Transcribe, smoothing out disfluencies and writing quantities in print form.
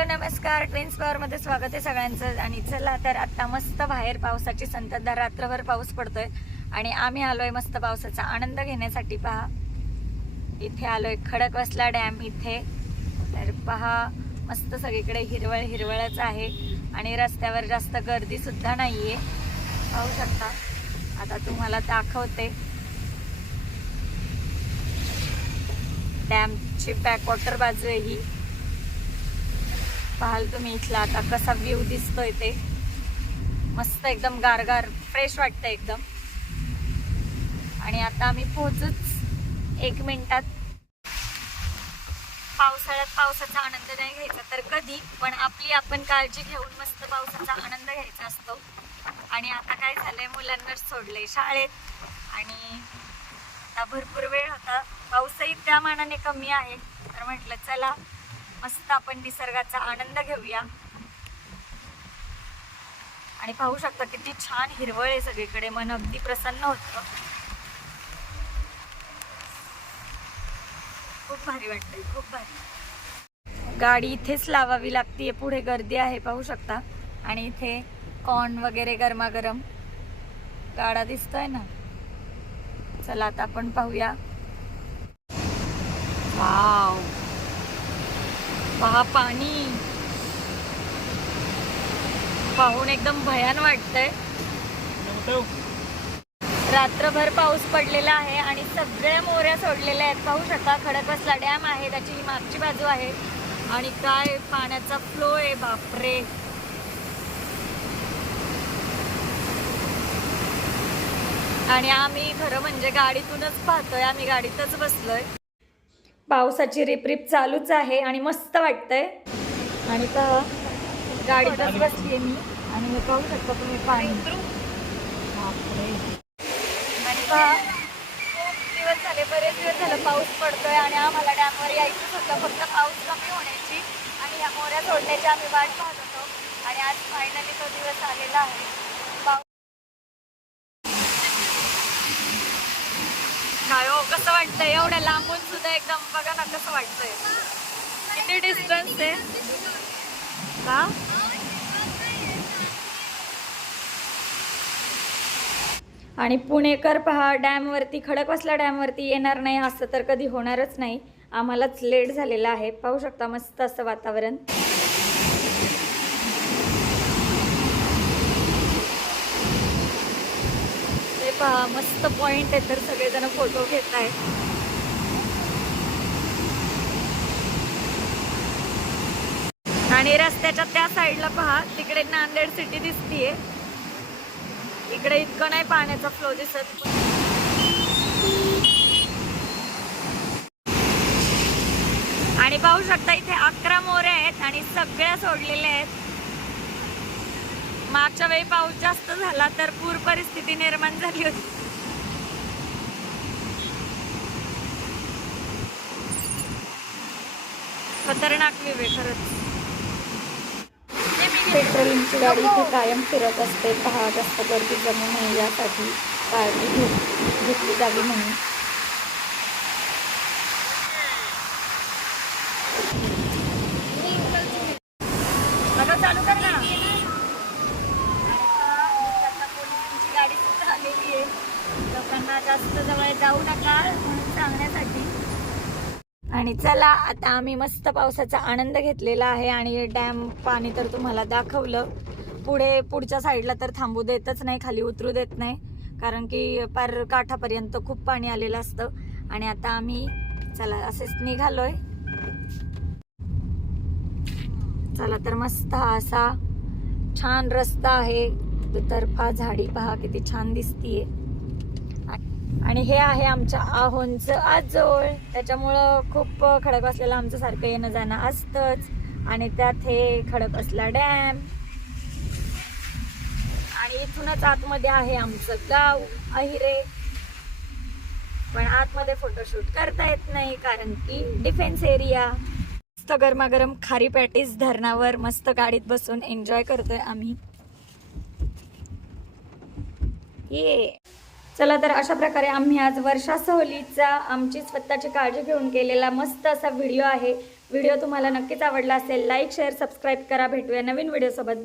Hello नमस्कार, twins power मध्ये स्वागत आहे सगळ्यांचं. आणि चला तर आता मस्त बाहेर पावसाची संततधार, रात्रभर पाऊस पडतोय आणि आम्ही आलोय मस्त पावसाचा आनंद घेण्यासाठी. पहा इथे आलोय खडकवासला डॅम इथे. तर पहा मस्त सगळीकडे हिरवळ हिरवळच आहे आणि रस्त्यावर जास्त गर्दी सुद्धा नाहीये. पाहू शकता, आता तुम्हाला दाखवते डॅमची बॅकवॉटर बाजू आहे ही. पाहाल तुम्ही इथला आता कसा व्ह्यू दिसतोय ते. मस्त एकदम गारगार फ्रेश वाटतं एकदम. आणि आता आम्ही पोहोचूच 1 मिनिटात. पावसाळ्यात पावसाचा आनंद नाही घ्यायचा तर कधी, पण आपली आपण काळजी घेऊन मस्त पावसाचा आनंद घ्यायचा असतो. आणि आता काय झालंय, मुलांना सोडलंय शाळेत आणि आता भरपूर वेळ होता, पाऊसही त्या मानाने कमी आहे. तर म्हटलं चला मस्त आपण निसर्गाचा आनंद घेऊया. आणि पाहू शकता किती छान हिरवळ आहे सगळीकडे, मन अगदी प्रसन्न होतं. खूप भारी वाटतंय, खूप भारी. गाडी इथेच लावावी लागतीये, पुढे गर्दी आहे पाहू शकता. आणि इथे कॉर्न वगैरे गरमागरम गाडा दिसतोय ना. चला आता आपण पाहूया. वाव, पहा पाणी पाहून एकदम भयान वाटतंय. रात्रभर पाऊस पडलेला आहे आणि सगळ्या मोऱ्या सोडलेल्या आहेत. पाहू शकता खडकवासला डॅम आहे, त्याची ही मागची बाजू आहे. आणि काय पाण्याचा फ्लो आहे, बापरे. आणि आम्ही खरं म्हणजे गाडीतूनच पाहतोय, आम्ही गाडीतच बसलोय. पावसाची रिपरिप चालूच आहे आणि मस्त वाटतंय. आणि पहा गाडीतच बसलीये मी आणि हे पाहू शकता तुम्ही पाणी. आणि पहा खूप दिवस झाले, बरेच दिवस झालं पाऊस पडतोय आणि आम्हाला डॅमवर यायचंच होतं, फक्त पाऊस कमी होण्याची आणि ह्या मोऱ्या सोडण्याची आम्ही वाट पाहत होतो. आणि आज फायनली तो दिवस आलेला आहे. काय हो, कसं वाटतंय एवढ्या लांबून सुद्धा एकदम. बघा ना कसं वाटतंय, किती डिस्टन्स आहे का. आणि पुणेकर पहा डॅमवरती, खडकवासला डॅमवरती येणार नाही असं तर कधी होणारच नाही. आम्हालाच लेट झालेला आहे. पाहू शकता मस्त असं वातावरण. हे पहा मस्त पॉइंट आहे, तर सगळेजण फोटो घेत आहेत. आणि रस्त्याच्या त्या साईडला पहा, तिकडे नांदेड सिटी दिसतीये. इकडे इतकं नाही पाण्याचा फ्लो दिसत. आणि पाहू शकता इथे 11 मोऱ्या आहेत आणि सगळ्या सोडलेल्या आहेत. मागच्या वेळी पाऊस जास्त झाला तर पूर परिस्थिती निर्माण झाली होती. खतरनाक व्ह्यू आहे खरंच. पेट्रोलिंगची गाडी इथे कायम फिरत असते. पहा जास्त गर्दी जमू नये यासाठी काळजी घेतली जावी म्हणून. चालू कर ना. पोलिसांची गाडी सुद्धा आलेली आहे, लोकांना जास्त जवळ जाऊ नका म्हणून सांगण्यासाठी. आणि चला आता आम्ही मस्त पावसाचा आनंद घेतलेला आहे आणि डॅम पाणी तर तुम्हाला दाखवलं. पुढच्या साईडला तर थांबू देतच नाही, खाली उतरू देत नाही, कारण की पार काठापर्यंत खूप पाणी आलेलं असतं. आणि आता आम्ही चला असेच निघालोय. चला तर मस्त हा असा छान रस्ता आहे, दुतर्फा झाडी पहा किती छान दिसतीये. आणि हे आहे आमच्या आहोंचं आजोळ, त्याच्यामुळं खूप खडकवासल्याला आमचं सारखं येणं जाणं असतंच. आणि त्यात हे खडकवासला डॅम. आणि इथूनच आतमध्ये आहे आमचं गाव अहिरे. पण आतमध्ये फोटोशूट करता येत नाही कारण की डिफेन्स एरिया. मस्त गरमागरम खारी पॅटीस धरणावर मस्त गाडीत बसून एन्जॉय करतोय आम्ही. ये चला तर अशा प्रकारे आम्ही आज वर्षा सहलीचा आमची स्वतःची काळजी घेऊन केलेला मस्त असा व्हिडिओ आहे. व्हिडिओ तुम्हाला नक्कीच आवडला असेल. लाईक शेअर सबस्क्राईब करा. भेटूया नवीन व्हिडिओसोबत. बाय.